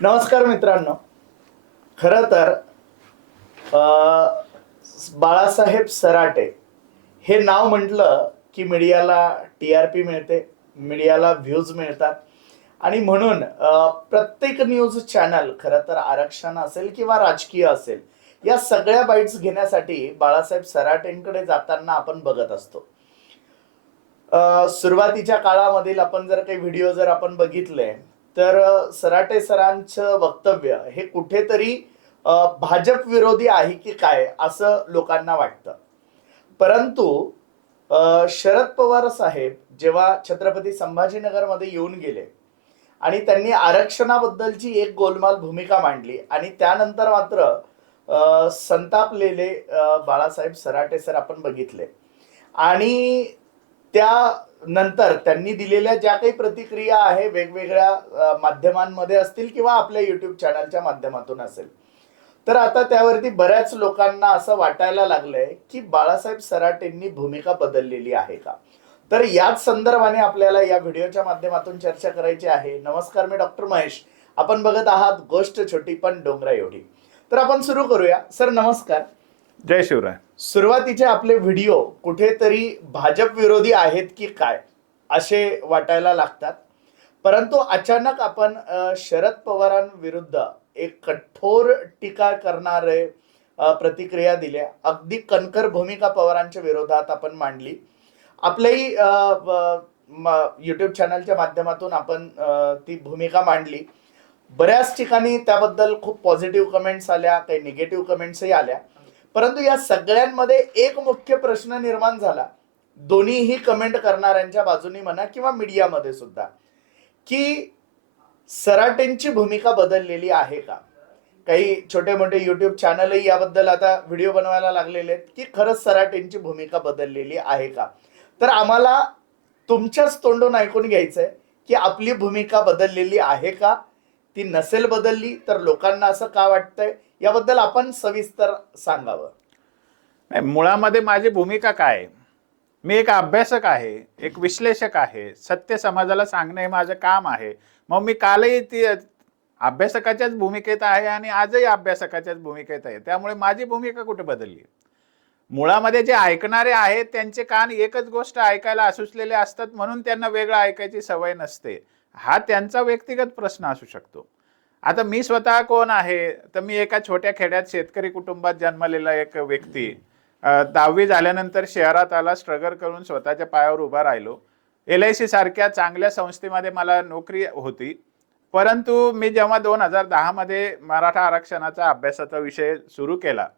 नमस्कार मित्रांनो. खरं तर बाळासाहेब सराटे हे नाव म्हटलं की मीडियाला टी आर पी मिळते मीडियाला व्ह्यूज मिळतात. आणि म्हणून प्रत्येक न्यूज चॅनल खरं तर आरक्षण असेल किंवा राजकीय असेल या सगळ्या बाईट्स घेण्यासाठी बाळासाहेब सराटेंकडे जाताना आपण बघत असतो. सुरुवातीच्या काळामधील आपण जर काही व्हिडिओ जर आपण बघितले तर सराटे सरांचं वक्तव्य हे कुठेतरी भाजप विरोधी आहे की काय असं लोकांना वाटतं. परंतु शरद पवार साहेब जेव्हा छत्रपती संभाजीनगरमध्ये येऊन गेले आणि त्यांनी आरक्षणाबद्दलची एक गोलमाल भूमिका मांडली आणि त्यानंतर मात्र संतापलेले बाळासाहेब सराटे सर आपण बघितले. आणि त्या नंतर त्यांनी दिलेल्या ज्या काही प्रतिक्रिया आहे वेगवेगळ्या माध्यमांमध्ये असतील किंवा आपल्या युट्यूब चॅनलच्या माध्यमातून असेल. तर आता त्यावरती बऱ्याच लोकांना असं वाटायला लागलंय की बाळासाहेब सराटेंनी भूमिका बदललेली आहे का? तर याच संदर्भाने आपल्याला या व्हिडिओच्या माध्यमातून चर्चा करायची आहे. नमस्कार मी डॉक्टर महेश. आपण बघत आहात गोष्ट छोटी पण डोंगरा एवढी तर आपण सुरू करूया. सर नमस्कार. जय शिवराय. सुरुवातीचे आपले व्हिडिओ कुठेतरी भाजप विरोधी आहेत की काय असे वाटायला लागतात. परंतु अचानक आपण शरद पवारांविरुद्ध एक कठोर टीका करणारे प्रतिक्रिया दिल्या. अगदी कणकर भूमिका पवारांच्या विरोधात आपण मांडली. आपल्याही यूट्यूब चॅनलच्या माध्यमातून आपण ती भूमिका मांडली. बऱ्याच ठिकाणी त्याबद्दल खूप पॉझिटिव्ह कमेंट्स आल्या काही निगेटिव्ह कमेंट्सही आल्या. परंतु या सगळ्यांमध्ये एक मुख्य प्रश्न निर्माण झाला. दोन्हीही कमेंट करणाऱ्यांच्या बाजूनी म्हणा किंवा मीडियामध्ये सुद्धा. की सराटेंची भूमिका बदललेली आहे का? काही छोटे मोठे युट्यूब चॅनलही याबद्दल आता व्हिडिओ बनवायला लागलेले आहेत की खरंच सराटेंची भूमिका बदललेली आहे का? तर आम्हाला तुमच्याच तोंडून ऐकून घ्यायचंय की आपली भूमिका बदललेली आहे का? ती नसेल बदलली तर लोकांना असं का वाटतंय? याबद्दल आपण सविस्तर सांगावं. नाही मुळामध्ये माझी भूमिका काय? आहे? मी एक अभ्यासक आहे एक विश्लेषक आहे सत्य समाजाला सांगणं हे माझं काम आहे. मग मी कालही ती अभ्यासकाच्याच भूमिकेत आहे आणि आजही अभ्यासकाच्याच भूमिकेत आहे. त्यामुळे माझी भूमिका कुठे बदलली? मुळामध्ये जे ऐकणारे आहेत त्यांचे कान एकच गोष्ट ऐकायला असुसलेले असतात म्हणून त्यांना वेगळं ऐकायची सवय नसते. हा त्यांचा व्यक्तिगत प्रश्न असू शकतो. आता मी स्वतः कोण आहे? तर मी एका छोट्या खेड्यात शेतकरी कुटुंबात जन्मलेला एक व्यक्ती. दहावी झाल्यानंतर शहरात आला स्ट्रगल करून स्वतःच्या पायावर उभा राहिलो. एल आय सी सारख्या चांगल्या संस्थेमध्ये मला नोकरी होती. परंतु मी जेव्हा दोन हजार दहामध्ये मराठा आरक्षणाचा अभ्यासाचा विषय सुरू केला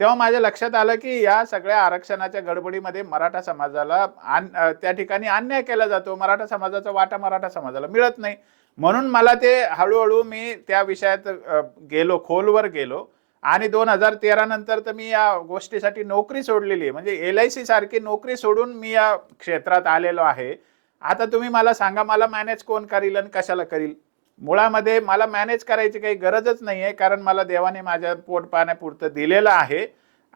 तेव्हा माझ्या लक्षात आलं की या सगळ्या आरक्षणाच्या गडबडीमध्ये मराठा समाजाला आन- त्या ठिकाणी अन्याय केला जातो. मराठा समाजाचा वाटा मराठा समाजाला मिळत नाही. म्हणून मला ते हळूहळू मी त्या विषयात गेलो खोलवर गेलो. आणि दोन हजार तेरा नंतर तर मी या गोष्टीसाठी नोकरी सोडलेली आहे. म्हणजे एल आय सी सारखी नोकरी सोडून मी या क्षेत्रात आलेलो आहे. आता तुम्ही मला सांगा मला मॅनेज कोण करील आणि कशाला करील? मुळामध्ये मला मॅनेज करायची काही गरजच नाही आहे कारण मला देवाने माझ्या पोट पाण्यापुरतं दिलेलं आहे.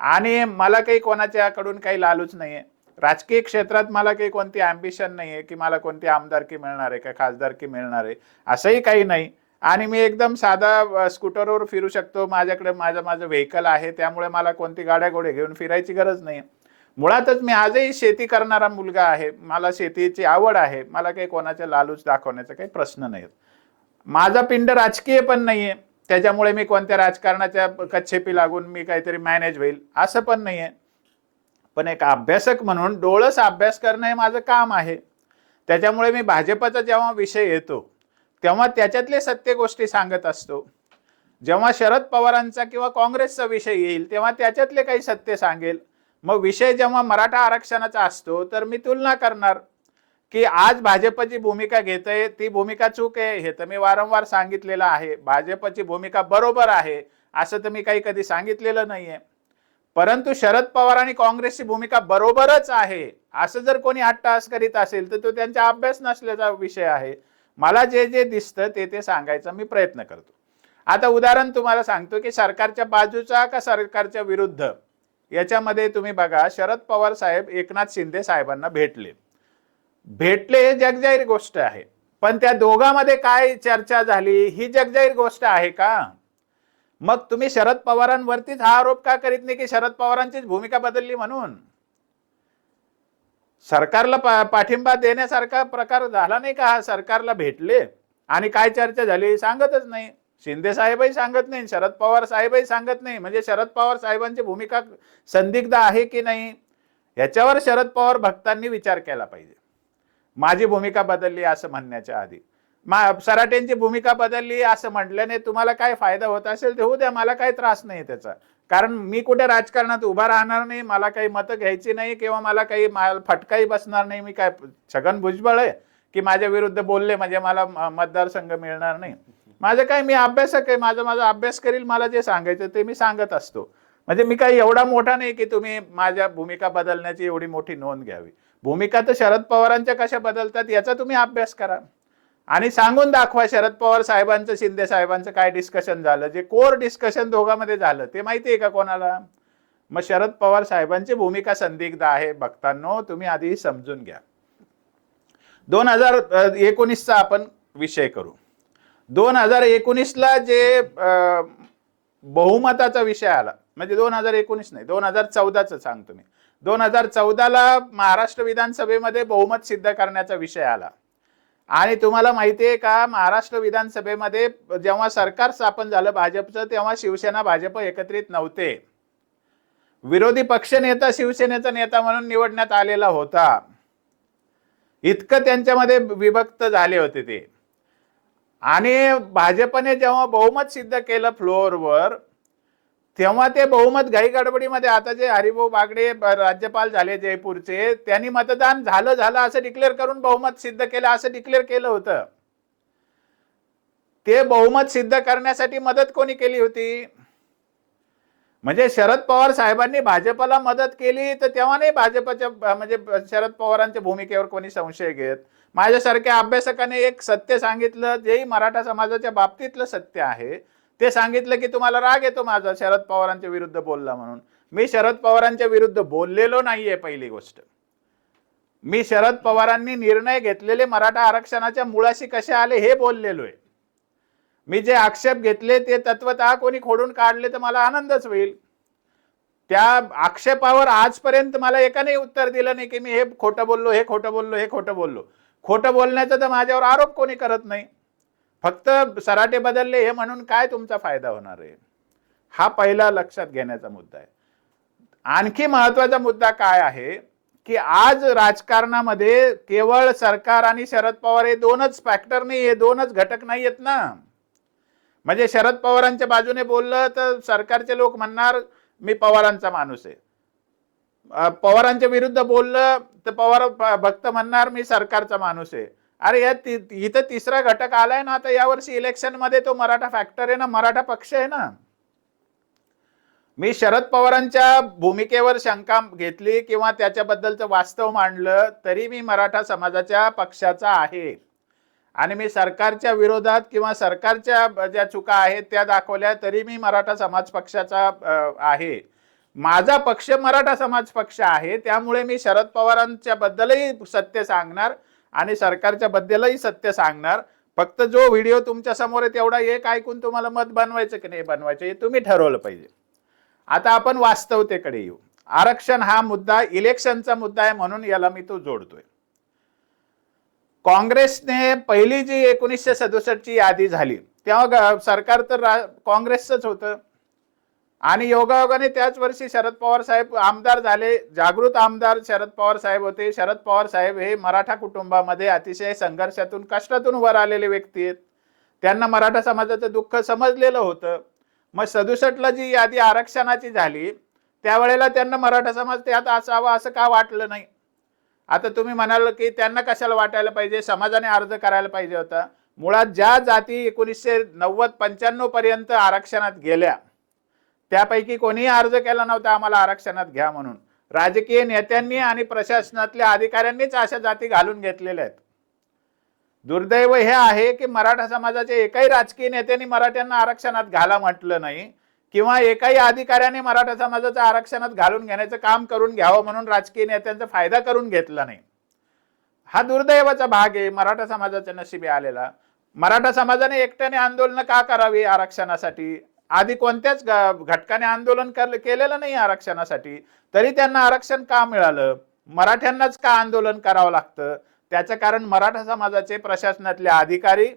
आणि मला काही कोणाच्याकडून काही लालूच नाही आहे. राजकीय क्षेत्रात मला काही कोणती ॲम्बिशन नाही आहे की मला कोणती आमदारकी मिळणार आहे का खासदारकी मिळणार आहे असंही काही नाही. आणि मी एकदम साधा स्कूटरवर फिरू शकतो. माझ्याकडे माझं माझं व्हेकल आहे त्यामुळे मला कोणती गाड्या घोडे घेऊन फिरायची गरज नाही मुळातच मी आजही शेती करणारा मुलगा आहे. मला शेतीची आवड आहे. मला काही कोणाच्या लालूच दाखवण्याचा काही प्रश्न नाही माझा पिंड राजकीय पण नाही आहे त्याच्यामुळे मी कोणत्या राजकारणाच्या कच्छेपी लागून मी काहीतरी मॅनेज होईल असं पण नाही आहे पण एक अभ्यासक म्हणून डोळस अभ्यास करणं हे माझं काम आहे. त्याच्यामुळे मी भाजपचा जेव्हा विषय येतो तेव्हा त्याच्यातले सत्य गोष्टी सांगत असतो. जेव्हा शरद पवारांचा किंवा काँग्रेसचा विषय येईल तेव्हा त्याच्यातले काही सत्य सांगेल. मग विषय जेव्हा मराठा आरक्षणाचा असतो तर मी तुलना करणार की आज भाजपची भूमिका घेत आहे ती भूमिका चूक आहे हे तर मी वारंवार सांगितलेलं आहे. भाजपची भूमिका बरोबर आहे असं तर मी काही कधी सांगितलेलं नाहीये. परंतु शरद पवार आणि काँग्रेसची भूमिका बरोबरच आहे. असं जर कोणी हट्टास करीत असेल तर तो त्यांचा अभ्यास नसल्याचा विषय आहे. मला जे जे दिसतं ते ते सांगायचा मी प्रयत्न करतो. आता उदाहरण तुम्हाला सांगतो की सरकारच्या बाजूचा का सरकारच्या विरुद्ध? याच्यामध्ये तुम्ही बघा शरद पवार साहेब एकनाथ शिंदे साहेबांना भेटले. भेटले हे जगजाहीर गोष्ट आहे. पण त्या दोघांमध्ये काय चर्चा झाली? ही जगजाहीर गोष्ट आहे का? मग तुम्ही शरद पवारांवरतीच हा आरोप का करीत नाही की शरद पवारांचीच भूमिका बदलली म्हणून? सरकारला पा- पाठिंबा देण्यासारखा प्रकार झाला नाही का? हा सरकारला भेटले आणि काय चर्चा झाली सांगतच नाही. शिंदे साहेबही सांगत नाही शरद पवार साहेबही सांगत नाही. म्हणजे शरद पवार साहेबांची भूमिका संदिग्ध आहे की नाही? याच्यावर शरद पवार भक्तांनी विचार केला पाहिजे. माझी भूमिका बदलली असं म्हणण्याच्या आधी. मा सराटेंची भूमिका बदलली असं म्हटल्याने तुम्हाला काय फायदा होत असेल ते होऊ द्या मला काही त्रास नाही त्याचा. कारण मी कुठे राजकारणात उभा राहणार नाही मला काही मतं घ्यायची नाही किंवा मला काही फटकाही बसणार नाही मी काय छगन भुजबळ आहे की माझ्या विरुद्ध बोलले म्हणजे मला मतदारसंघ मिळणार नाही. माझं काय मी अभ्यासक आहे माझा माझा अभ्यास करील मला जे सांगायचं ते मी सांगत असतो. म्हणजे मी काही एवढा मोठा नाही की तुम्ही माझ्या भूमिका बदलण्याची एवढी मोठी नोंद घ्यावी. भूमिका तर शरद पवारांच्या कशा बदलतात याचा तुम्ही अभ्यास करा. आणि सांगून दाखवा शरद पवार साहेबांचं शिंदे साहेबांचं काय डिस्कशन झालं? जे कोर डिस्कशन दोघांमध्ये झालं ते माहिती आहे का कोणाला? मग शरद पवार साहेबांची भूमिका संदिग्ध आहे. भक्तांनो तुम्ही आधी समजून घ्या. दोन हजार एकोणीसचा आपण विषय करू. दोन हजार एकोणीसला जे बहुमताचा विषय आला म्हणजे दोन हजार एकोणीस नाही दोन हजार चौदाचं सांगतो मी. दोन हजार चौदाला महाराष्ट्र विधानसभेमध्ये बहुमत सिद्ध करण्याचा विषय आला. आणि तुम्हाला माहिती आहे का महाराष्ट्र विधानसभेमध्ये जेव्हा सरकार स्थापन झालं भाजपचं तेव्हा शिवसेना भाजप एकत्रित नव्हते. विरोधी पक्षनेता शिवसेनेचा नेता म्हणून निवडण्यात आलेला होता. इतकं त्यांच्यामध्ये विभक्त झाले होते ते. आणि भाजपने जेव्हा बहुमत सिद्ध केलं फ्लोअरवर तेव्हा ते बहुमत घाई गडबडीमध्ये आता जे हरिभाऊ बागडे राज्यपाल झाले जयपूरचे त्यांनी मतदान झालं झालं असं डिक्लेअर करून बहुमत सिद्ध केलं असं डिक्लेअर केलं होतं. ते बहुमत सिद्ध करण्यासाठी मदत कोणी केली होती? म्हणजे शरद पवार साहेबांनी भाजपला मदत केली तर तेव्हा नाही भाजपच्या म्हणजे शरद पवारांच्या भूमिकेवर कोणी संशय घेत? माझ्यासारख्या अभ्यासकाने एक सत्य सांगितलं जेही मराठा समाजाच्या बाबतीतलं सत्य आहे ते सांगितलं की तुम्हाला राग येतो माझा शरद पवारांच्या विरुद्ध बोलला म्हणून. मी शरद पवारांच्या विरुद्ध बोललेलो नाहीये पहिली गोष्ट. मी शरद पवारांनी निर्णय घेतलेले मराठा आरक्षणाच्या मुळाशी कसे आले हे बोललेलो आहे मी जे आक्षेप घेतले ते तत्वतः कोणी खोडून काढले तर मला आनंदच होईल. त्या आक्षेपावर आजपर्यंत मला एकाने उत्तर दिलं नाही की मी हे खोटं बोललो हे खोटं बोललो हे खोटं बोललो. खोटं बोलण्याचा तर माझ्यावर आरोप कोणी करत नाही. फक्त सराटे बदलले हे म्हणून काय तुमचा फायदा होणार आहे? हा पहिला लक्षात घेण्याचा मुद्दा आहे. आणखी महत्त्वाचा मुद्दा काय आहे की आज राजकारणामध्ये केवळ सरकार आणि शरद पवार हे दोनच फॅक्टर नाही हे दोनच घटक नाही आहेत ना. म्हणजे शरद पवारांच्या बाजूने बोललं तर सरकारचे लोक म्हणणार मी पवारांचा माणूस आहे. पवारांच्या विरुद्ध बोललं तर पवार भक्त म्हणणार मी सरकारचा माणूस आहे. अरे या इथं तिसरा घटक आलाय ना आता यावर्षी इलेक्शनमध्ये तो मराठा फॅक्टर आहे ना मराठा पक्ष आहे ना. मी शरद पवारांच्या भूमिकेवर शंका घेतली किंवा त्याच्याबद्दलचं वास्तव मांडलं तरी मी मराठा समाजाच्या पक्षाचा आहे. आणि मी सरकारच्या विरोधात किंवा सरकारच्या ज्या चुका आहेत त्या दाखवल्या तरी मी मराठा समाज पक्षाचा आहे. माझा पक्ष मराठा समाज पक्ष आहे त्यामुळे मी शरद पवारांच्या बद्दलही सत्य सांगणार. आणि सरकारच्या बद्दलही सत्य सांगणार. फक्त जो व्हिडिओ तुमच्यासमोर आहे तेवढा एक ऐकून तुम्हाला मत बनवायचं की नाही बनवायचं हे तुम्ही ठरवलं पाहिजे. आता आपण वास्तवतेकडे येऊ. आरक्षण हा मुद्दा इलेक्शनचा मुद्दा आहे म्हणून याला मी तो जोडतोय. काँग्रेसने पहिली जी एकोणीसशे सदुसष्टची यादी झाली तेव्हा सरकार तर काँग्रेसच काँग्रेसचंच होतं. आणि योगायोगाने त्याच वर्षी शरद पवार साहेब आमदार झाले. जागृत आमदार शरद पवार साहेब होते. शरद पवार साहेब हे मराठा कुटुंबामध्ये अतिशय संघर्षातून कष्टातून वर आलेले व्यक्ती आहेत. त्यांना मराठा समाजाचं दुःख समजलेलं होतं. मग सदुसष्टला जी यादी आरक्षणाची झाली त्यावेळेला त्यांना मराठा समाज त्यात असावा असं का वाटलं नाही? आता तुम्ही म्हणाल की त्यांना कशाला वाटायला पाहिजे? समाजाने अर्ज करायला पाहिजे होता. मुळात ज्या जाती एकोणीसशे नव्वद पंच्याण्णव पर्यंत आरक्षणात गेल्या त्यापैकी कोणीही अर्ज केला नव्हता आम्हाला आरक्षणात घ्या म्हणून. राजकीय नेत्यांनी आणि प्रशासनातल्या अधिकाऱ्यांनीच अशा जाती घालून घेतलेल्या आहेत. दुर्दैव हे आहे की मराठा समाजाच्या एकाही राजकीय नेत्यांनी मराठ्यांना आरक्षणात घाला म्हटलं नाही किंवा एकाही अधिकाऱ्याने मराठा समाजाचं आरक्षणात घालून घेण्याचं काम करून घ्यावं म्हणून राजकीय नेत्यांचा फायदा करून घेतला नाही. हा दुर्दैवाचा भाग आहे मराठा समाजाच्या नशिबी आलेला. मराठा समाजाने एकट्याने आंदोलन का करावी आरक्षणासाठी? आधी कोणत्याच घटकाने आंदोलन केलेलं नाही आरक्षणासाठी. तरी त्यांना आरक्षण का मिळालं? मराठ्यांनाच का आंदोलन करावं लागतं? त्याचं कारण मराठा समाजाचे प्रशासनातले अधिकारी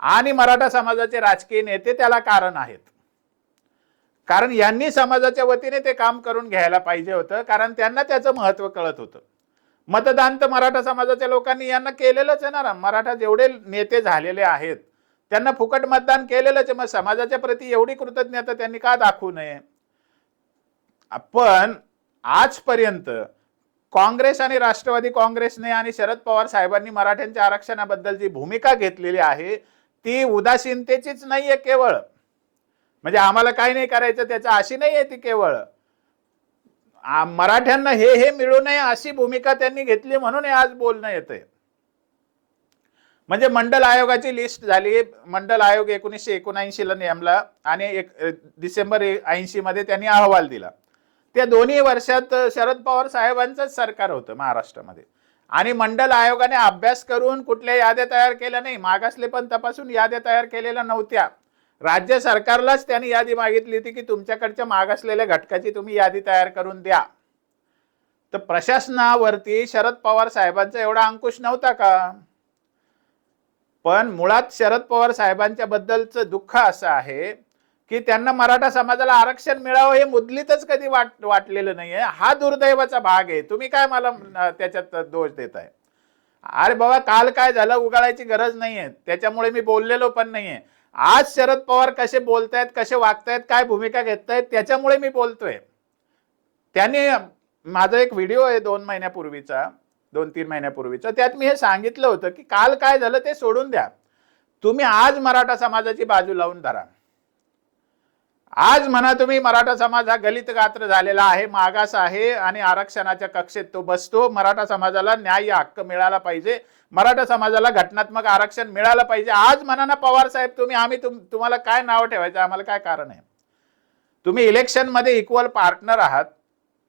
आणि मराठा समाजाचे राजकीय नेते त्याला कारण आहेत. कारण यांनी समाजाच्या वतीने ते काम करून घ्यायला पाहिजे होतं कारण त्यांना त्याचं महत्त्व कळत होतं. मतदान तर मराठा समाजाच्या लोकांनी यांना केलेलंच आहे ना. मराठा जेवढे नेते झालेले आहेत त्यांना फुकट मतदान केलेलंच मग समाजाच्या प्रती एवढी कृतज्ञता त्यांनी का दाखवू नये? पण आजपर्यंत काँग्रेस आणि राष्ट्रवादी काँग्रेसने आणि शरद पवार साहेबांनी मराठ्यांच्या आरक्षणाबद्दल जी भूमिका घेतलेली आहे ती उदासीनतेचीच नाहीये केवळ. म्हणजे आम्हाला काही नाही करायचं त्याचं अशी नाही आहे ती केवळ. मराठ्यांना हे हे मिळू नये अशी भूमिका त्यांनी घेतली म्हणून हे आज बोलणं येतंय. म्हणजे मंडल आयोगाची लिस्ट झाली. मंडल आयोग एकोणीसशे एकोणऐंशी ला नेमला आणि एक डिसेंबर ऐंशी मध्ये त्यांनी अहवाल दिला. त्या दोन्ही वर्षात शरद पवार साहेबांचंच सरकार होतं महाराष्ट्रामध्ये. आणि मंडल आयोगाने अभ्यास करून कुठल्या याद्या तयार केल्या नाही. मागासले पण तपासून याद्या तयार केलेल्या नव्हत्या. राज्य सरकारलाच त्यांनी यादी मागितली होती की तुमच्याकडच्या मागासलेल्या घटकाची तुम्ही यादी तयार करून द्या. तर प्रशासनावरती शरद पवार साहेबांचा एवढा अंकुश नव्हता का? पण मुळात शरद पवार साहेबांच्या बद्दलचं दुःख असं आहे की त्यांना मराठा समाजाला आरक्षण मिळावं हे मुदलीतच कधी वाट वाटलेलं नाहीये. हा दुर्दैवाचा भाग आहे. तुम्ही काय मला त्याच्यात दोष देताय? अरे बाबा काल काय झालं? उगाळायची गरज नाहीये. त्याच्यामुळे मी बोललेलो पण नाहीये. आज शरद पवार कसे बोलतायत कसे वागतायत काय भूमिका घेतायत त्याच्यामुळे मी बोलतोय. त्यांनी माझा एक व्हिडिओ आहे दोन महिन्यापूर्वीचा. दोन तीन महिन्यापूर्वीचं. त्यात मी हे सांगितलं होतं की काल काय झालं ते सोडून द्या. तुम्ही आज मराठा समाजाची बाजू लावून धरा. आज म्हणा तुम्ही मराठा समाज हा गलित गात्र झालेला आहे मागास आहे आणि आरक्षणाच्या कक्षेत तो बसतो. मराठा समाजाला न्याय हक्क मिळाला पाहिजे. मराठा समाजाला घटनात्मक आरक्षण मिळालं पाहिजे. आज म्हणा ना पवार साहेब तुम्ही आम्ही तुम तुम्हाला काय नाव ठेवायचं? आम्हाला काय कारण आहे? तुम्ही इलेक्शनमध्ये इक्वल पार्टनर आहात.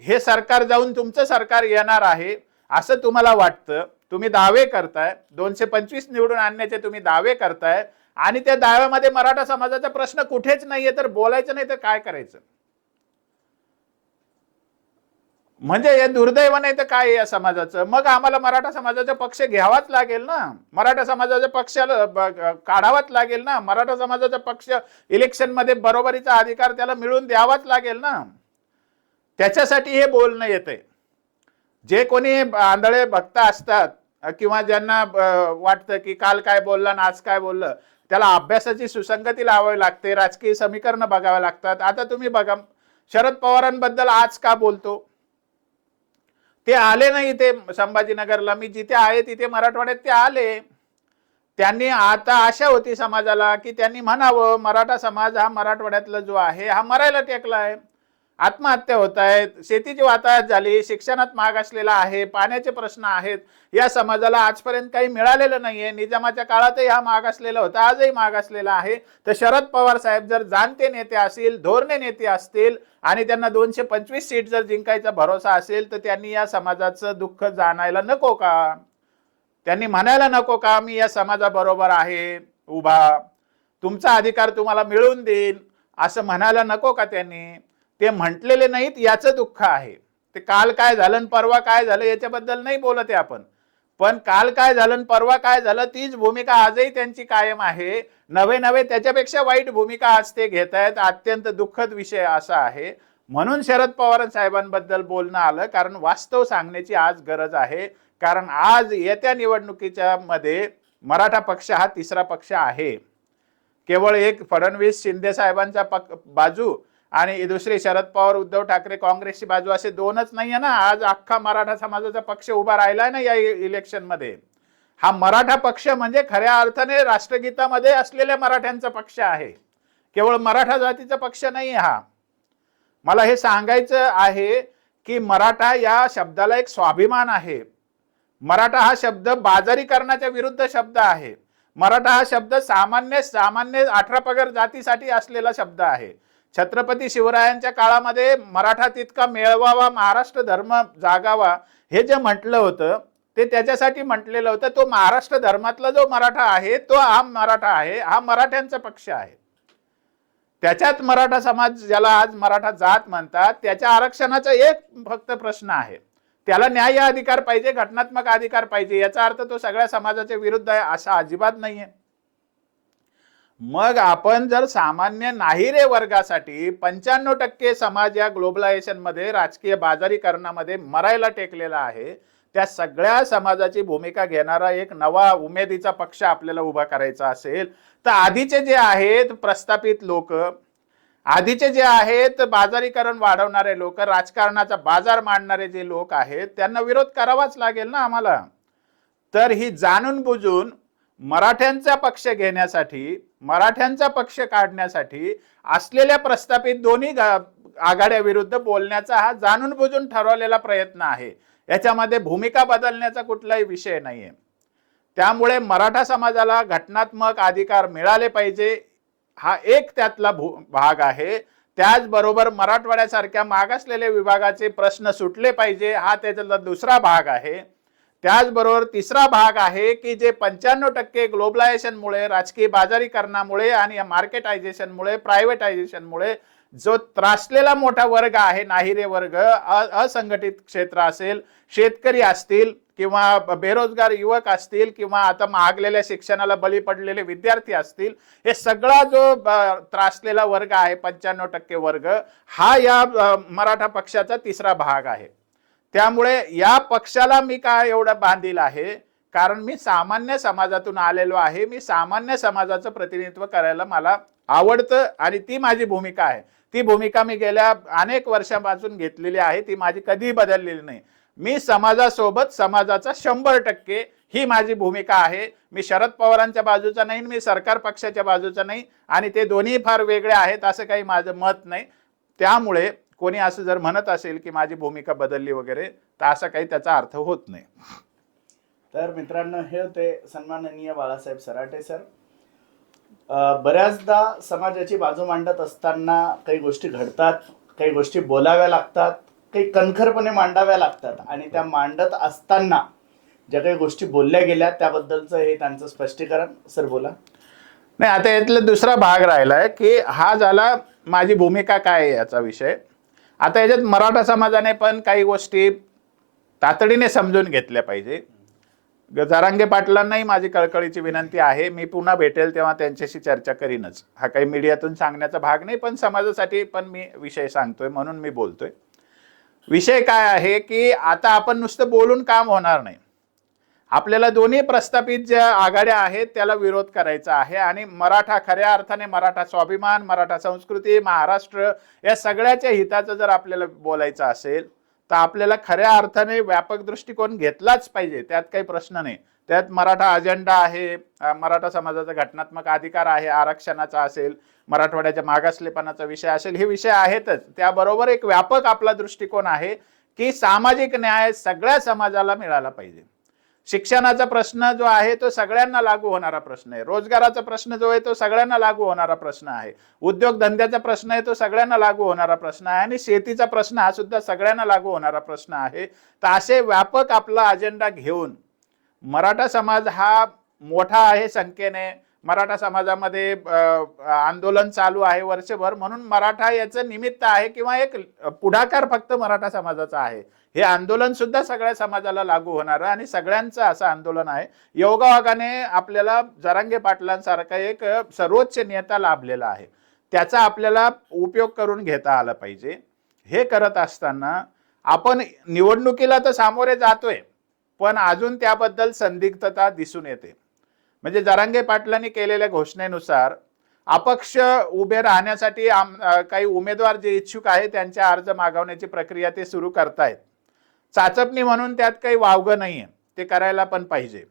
हे सरकार जाऊन तुमचं सरकार येणार आहे. असं तुम्हाला वाटतं तुम्ही दावे करताय दोनशे पंचवीस निवडून आणण्याचे तुम्ही दावे करताय आणि त्या दाव्यामध्ये मराठा समाजाचा प्रश्न कुठेच नाहीये तर बोलायचं नाही तर काय करायचं? म्हणजे हे दुर्दैव नाही तर काय या समाजाचं? मग आम्हाला मराठा समाजाचा पक्ष घ्यावाच लागेल ना? मराठा समाजाच्या पक्षाला काढावाच लागेल ना? मराठा समाजाचा पक्ष इलेक्शनमध्ये बरोबरीचा अधिकार त्याला मिळून द्यावाच लागेल ना? त्याच्यासाठी हे बोलणं येतंय. जे कोणी आंधळे भक्त असतात किंवा ज्यांना वाटतं की काल काय बोललं आणि आज काय बोललं त्याला अभ्यासाची सुसंगती लावावी लागते राजकीय समीकरण बघावे लागतात. आता तुम्ही बघा शरद पवारांबद्दल आज का बोलतो? ते आले नाही इथे संभाजीनगरला. मी जिथे आहे तिथे मराठवाड्यात ते आले. त्यांनी आता आशा होती समाजाला की त्यांनी म्हणावं मराठा समाज हा मराठवाड्यातला जो आहे हा मरायला टेकला आहे आत्महत्या होत आहेत शेतीची वाताहत झाली शिक्षणात माग असलेला आहे पाण्याचे प्रश्न आहेत या समाजाला आजपर्यंत काही मिळालेलं नाहीये. निजामाच्या काळातही हा माग असलेला होता आजही माग असलेला आहे. तर शरद पवार साहेब जर जाणते नेते असतील धोरणे नेते असतील आणि त्यांना दोनशे पंचवीस सीट जर जिंकायचा भरोसा असेल तर त्यांनी या समाजाचं दुःख जाणायला नको का? त्यांनी म्हणायला नको का मी या समाजाबरोबर आहे उभा. तुमचा अधिकार तुम्हाला मिळवून देईन असं म्हणायला नको का त्यांनी? ते म्हटलेले नाहीत याचं दुःख आहे. ते काल काय झालं आणि परवा काय झालं याच्याबद्दल नाही बोलत आहे आपण. पण काल काय झालं आणि परवा काय झालं तीच भूमिका आजही त्यांची कायम आहे. नवे नवे त्याच्यापेक्षा वाईट भूमिका आज ते घेत आहेत. अत्यंत दुःखद विषय असा आहे. म्हणून शरद पवार साहेबांबद्दल बोलणं आलं कारण वास्तव सांगण्याची आज गरज आहे. कारण आज येत्या निवडणुकीच्या मध्ये मराठा पक्ष हा तिसरा पक्ष आहे. केवळ एक फडणवीस शिंदे साहेबांचा पक बाजू आणि दुसरी शरद पवार उद्धव ठाकरे काँग्रेसची बाजू असे दोनच नाहीये ना. आज अख्खा मराठा समाजाचा पक्ष उभा राहिलाय ना या इलेक्शनमध्ये हा मराठा पक्ष म्हणजे खऱ्या अर्थाने राष्ट्रगीतामध्ये असलेल्या मराठ्यांचा पक्ष आहे. केवळ मराठा जातीचा पक्ष नाही हा. मला हे सांगायचं आहे की मराठा या शब्दाला एक स्वाभिमान आहे. मराठा हा शब्द बाजारीकरणाच्या विरुद्ध शब्द आहे. मराठा हा शब्द सामान्य सामान्य अठरा पगार जातीसाठी असलेला शब्द आहे. छत्रपती शिवरायांच्या काळामध्ये मराठा तितका मिळवावा महाराष्ट्र धर्म जागावा हे जे म्हटलं होतं ते त्याच्यासाठी म्हटलेलं होतं तो महाराष्ट्र धर्मातला जो मराठा आहे तो हा मराठा आहे हा मराठ्यांचा पक्ष आहे. त्याच्यात मराठा समाज ज्याला आज मराठा जात म्हणतात त्याच्या आरक्षणाचा एक फक्त प्रश्न आहे. त्याला न्याय अधिकार पाहिजे घटनात्मक अधिकार पाहिजे याचा अर्थ तो सगळ्या समाजाच्या विरुद्ध आहे असा अजिबात नाहीये. मग आपण जर सामान्य नाही रे वर्गासाठी पंच्याण्णव टक्के समाज या ग्लोबलायझेशनमध्ये राजकीय बाजारीकरणामध्ये मरायला टेकलेला आहे त्या सगळ्या समाजाची भूमिका घेणारा एक नवा उमेदीचा पक्ष आपल्याला उभा करायचा असेल तर आधीचे जे आहेत प्रस्थापित लोक आधीचे जे आहेत बाजारीकरण वाढवणारे लोक राजकारणाचा बाजार मांडणारे जे लोक आहेत त्यांना विरोध करावाच लागेल ना आम्हाला. तर ही जाणून बुजून मराठ्यांचा पक्ष घेण्यासाठी मराठ्यांचा पक्ष काढण्यासाठी असलेल्या प्रस्थापित दोन्ही आघाड्याविरुद्ध बोलण्याचा हा जाणून बुजून ठरवलेला प्रयत्न आहे. याच्यामध्ये भूमिका बदलण्याचा कुठलाही विषय नाहीये. त्यामुळे मराठा समाजाला घटनात्मक अधिकार मिळाले पाहिजे हा एक त्यातला भू- भाग आहे. त्याचबरोबर मराठवाड्यासारख्या मागासलेल्या विभागाचे प्रश्न सुटले पाहिजे हा त्याच्यातला दुसरा भाग आहे. त्याचबरोबर तिसरा भाग आहे की जे पंच्याण्णव टक्के ग्लोबलायझेशनमुळे राजकीय बाजारीकरणामुळे आणि मार्केटायझेशनमुळे प्रायव्हेटायझेशनमुळे जो त्रासलेला मोठा वर्ग आहे नाहिरे वर्ग अ- असंघटित क्षेत्र असेल शेतकरी असतील किंवा बेरोजगार युवक असतील किंवा आता महागलेल्या शिक्षणाला बळी पडलेले विद्यार्थी असतील हे सगळा जो त्रासलेला वर्ग आहे पंच्याण्णव टक्के वर्ग हा या मराठा पक्षाचा तिसरा भाग आहे. त्यामुळे या पक्षाला मी काय एवढं बांधील आहे? कारण मी सामान्य समाजातून आलेलो आहे. मी सामान्य समाजाचं प्रतिनिधित्व करायला मला आवडतं आणि ती माझी भूमिका आहे. ती भूमिका मी गेल्या अनेक वर्षांपासून घेतलेली आहे. ती माझी कधीही बदललेली नाही. मी समाजासोबत समाजाचा शंभर टक्के ही माझी भूमिका आहे. मी शरद पवारांच्या बाजूचा नाही मी सरकार पक्षाच्या बाजूचा नाही आणि ते दोन्ही फार वेगळे आहेत असं काही माझं मत नाही. त्यामुळे कोणी असं जर म्हणत असेल की माझी भूमिका बदलली वगैरे तर असा काही त्याचा अर्थ होत नाही. तर मित्रांनो हे होते सन्माननीय बाळासाहेब सराटे सर. बऱ्याचदा समाजाची बाजू मांडत असताना काही गोष्टी घडतात काही गोष्टी बोलाव्या लागतात काही कणखरपणे मांडाव्या लागतात. आणि त्या मांडत असताना ज्या काही गोष्टी बोलल्या गेल्या त्याबद्दलचं हे त्यांचं स्पष्टीकरण. सर बोला. नाही आता यातला दुसरा भाग राहिलाय की हा झाला माझी भूमिका काय आहे याचा विषय. आता याच्यात मराठा समाजाने पण काही गोष्टी तातडीने समजून घेतल्या पाहिजे. ग- जरांगे पाटलांनाही माझी कळकळीची विनंती आहे. मी पुन्हा भेटेल तेव्हा त्यांच्याशी चर्चा करीनच. हा काही मीडियातून सांगण्याचा भाग नाही पण समाजासाठी पण मी विषय सांगतोय म्हणून मी बोलतोय. विषय काय आहे की आता आपण नुसतं बोलून काम होणार नाही. आपल्याला दोन्ही प्रस्थापित ज्या आघाड्या आहेत त्याला विरोध करायचा आहे. आणि मराठा खऱ्या अर्थाने मराठा स्वाभिमान मराठा संस्कृती महाराष्ट्र या सगळ्याच्या हिताचं जर आपल्याला बोलायचं असेल तर आपल्याला खऱ्या अर्थाने व्यापक दृष्टिकोन घेतलाच पाहिजे. त्यात काही प्रश्न नाही. त्यात मराठा अजेंडा आहे मराठा समाजाचा घटनात्मक अधिकार आहे आरक्षणाचा असेल मराठवाड्याच्या मागासलेपणाचा विषय असेल हे विषय आहेतच. त्याबरोबर एक व्यापक आपला दृष्टिकोन आहे की सामाजिक न्याय सगळ्या समाजाला मिळाला पाहिजे. शिक्षणाचा प्रश्न जो आहे तो सगळ्यांना लागू होणारा प्रश्न आहे. रोजगाराचा प्रश्न जो आहे तो सगळ्यांना लागू होणारा प्रश्न आहे. उद्योगधंद्याचा प्रश्न आहे तो सगळ्यांना लागू होणारा प्रश्न आहे आणि शेतीचा प्रश्न हा सुद्धा सगळ्यांना लागू होणारा प्रश्न आहे. तर असे व्यापक आपला अजेंडा घेऊन मराठा समाज हा मोठा आहे संख्येने. मराठा समाजामध्ये आंदोलन चालू आहे वर्षभर. म्हणून मराठा याचं निमित्त आहे किंवा एक पुढाकार फक्त मराठा समाजाचा आहे. हे आंदोलन सुद्धा सगळ्या समाजाला लागू होणार आणि सगळ्यांचं असं आंदोलन आहे. योगायोगाने आपल्याला जरांगे पाटलांसारखा एक सर्वोच्च नेता लाभलेला आहे. त्याचा आपल्याला उपयोग करून घेता आला पाहिजे. हे करत असताना आपण निवडणुकीला तर सामोरे जातोय पण अजून त्याबद्दल संदिग्धता दिसून येते. म्हणजे जरांगे पाटलांनी केलेल्या घोषणेनुसार अपक्ष उभे राहण्यासाठी आम- काही उमेदवार जे इच्छुक आहेत त्यांचे अर्ज मागवण्याची प्रक्रिया ते सुरू करतायत. चाचपणी म्हणून त्यात काही वावगं नाहीये. ते करायला पण पाहिजे.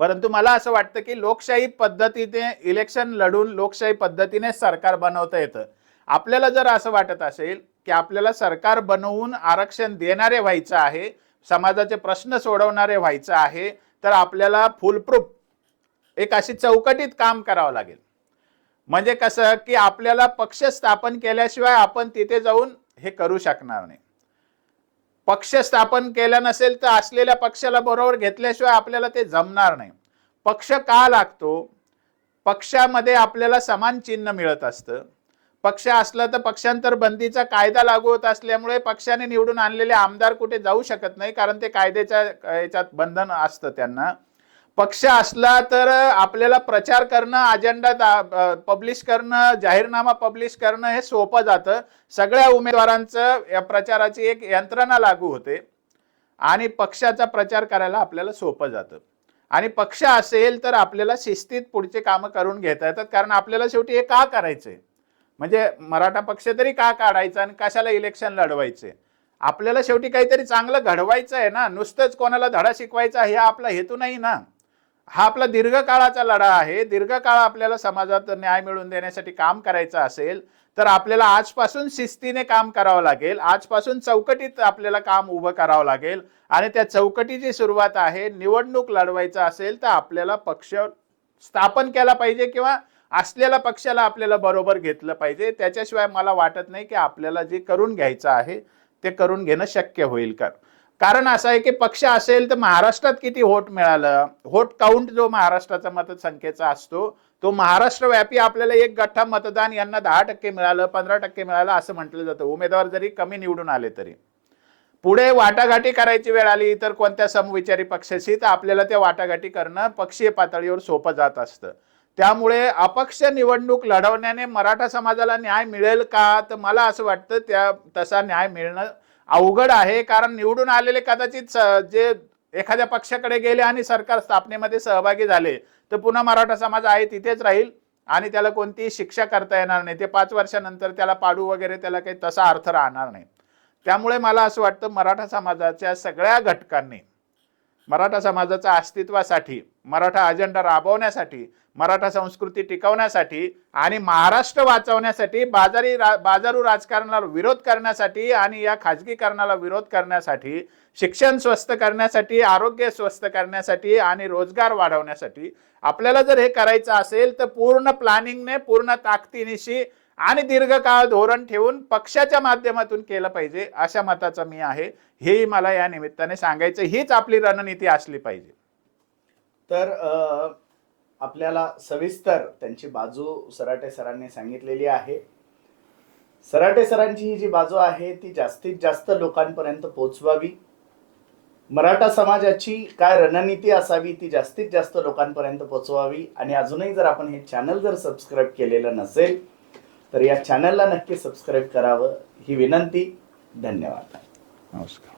परंतु मला असं वाटतं की लोकशाही पद्धतीने इलेक्शन लढून लोकशाही पद्धतीने सरकार बनवता येतं. आपल्याला जर असं वाटत असेल की आपल्याला सरकार बनवून आरक्षण देणारे व्हायचं आहे समाजाचे प्रश्न सोडवणारे व्हायचं आहे तर आपल्याला फुलप्रूफ एक अशी चौकटीत काम करावं लागेल. म्हणजे कसं की आपल्याला पक्ष स्थापन केल्याशिवाय आपण तिथे जाऊन हे करू शकणार नाही. पक्ष स्थापन केला नसेल तर असलेल्या पक्षाला बरोबर घेतल्याशिवाय आपल्याला ते जमणार नाही. पक्ष का लागतो? पक्षामध्ये आपल्याला समान चिन्ह मिळत असतं. पक्ष असला तर पक्षांतर बंदीचा कायदा लागू होत असल्यामुळे पक्षाने निवडून आणलेले आमदार कुठे जाऊ शकत नाही कारण ते कायद्याच्या याच्यात बंधन असतं त्यांना. पक्ष असला तर आपल्याला प्रचार करणं अजेंडा पब्लिश करणं जाहीरनामा पब्लिश करणं हे सोपं जातं. सगळ्या उमेदवारांचं या प्रचाराची एक यंत्रणा लागू होते. आणि पक्षाचा प्रचार करायला आपल्याला सोपं जातं. आणि पक्ष असेल तर आपल्याला शिस्तीत पुढचे कामं करून घेता येतात. कारण आपल्याला शेवटी हे का करायचंय? म्हणजे मराठा पक्ष तरी का काढायचा आणि कशाला इलेक्शन लढवायचे? आपल्याला शेवटी काहीतरी चांगलं घडवायचं आहे ना. नुसतंच कोणाला धडा शिकवायचा हे आपला हेतू नाही ना. हा आपला दीर्घकाळाचा लढा आहे. दीर्घकाळ आपल्याला समाजात न्याय मिळवून देण्यासाठी काम करायचं असेल तर आपल्याला आजपासून शिस्तीने काम करावं लागेल. आजपासून चौकटीत आपल्याला काम उभं करावं लागेल. आणि त्या चौकटीची सुरुवात आहे निवडणूक लढवायचं असेल तर आपल्याला पक्ष स्थापन केला पाहिजे किंवा असलेल्या पक्षाला आपल्याला बरोबर घेतलं पाहिजे. त्याच्याशिवाय मला वाटत नाही की आपल्याला जे करून घ्यायचं आहे ते करून घेणं शक्य होईल. का कारण असं आहे की पक्ष असेल तर महाराष्ट्रात किती व्होट मिळालं? व्होट काउंट जो महाराष्ट्राचा मतसंख्येचा असतो तो महाराष्ट्रव्यापी आपल्याला एक गठ्ठा मतदान यांना दहा टक्के मिळालं पंधरा टक्के मिळालं असं म्हटलं जातं. उमेदवार जरी कमी निवडून आले तरी. पुढे वाटाघाटी करायची वेळ आली तर कोणत्या समविचारी पक्षाशी? तर आपल्याला त्या वाटाघाटी करणं पक्षीय पातळीवर सोपं जात असतं. त्यामुळे अपक्ष निवडणूक लढवण्याने मराठा समाजाला न्याय मिळेल का? तर मला असं वाटतं त्या तसा न्याय मिळणं अवघड आहे कारण निवडून आलेले कदाचित स- जे एखाद्या पक्षाकडे गेले आणि सरकार स्थापनेमध्ये सहभागी झाले तर पुन्हा मराठा समाज आहे तिथेच राहील आणि त्याला कोणतीही शिक्षा करता येणार नाही. ते पाच वर्षानंतर त्याला पाडू वगैरे त्याला काही तसा अर्थ राहणार नाही. त्यामुळे मला असं वाटतं मराठा समाजाच्या सगळ्या घटकांनी मराठा समाजाच्या अस्तित्वासाठी मराठा अजेंडा राबवण्यासाठी मराठा संस्कृती टिकवण्यासाठी आणि महाराष्ट्र वाचवण्यासाठी बाजारी रा बाजारू राजकारणाला विरोध करण्यासाठी आणि या खाजगीकरणाला विरोध करण्यासाठी शिक्षण स्वस्त करण्यासाठी आरोग्य स्वस्त करण्यासाठी आणि रोजगार वाढवण्यासाठी आपल्याला जर हे करायचं असेल तर पूर्ण प्लॅनिंगने पूर्ण ताकदीनिशी आणि दीर्घकाळ धोरण ठेवून पक्षाच्या माध्यमातून केलं पाहिजे अशा मताचा मी आहे. हेही मला या निमित्ताने सांगायचं हीच आपली रणनीती असली पाहिजे. तर आपल्याला सविस्तर त्यांची बाजू सराटे सरांनी सांगितलेली आहे. सराटे सरांची ही जी बाजू आहे ती जास्तीत जास्त लोकांपर्यंत पोचवावी मराठा समाजाची काय रणनीती असावी ती जास्तीत जास्त लोकांपर्यंत पोचवावी आणि अजूनही जर आपण हे चॅनल जर सबस्क्राईब केलेलं नसेल तर या चॅनलला नक्की सबस्क्राईब करावं ही विनंती. धन्यवाद. नमस्कार.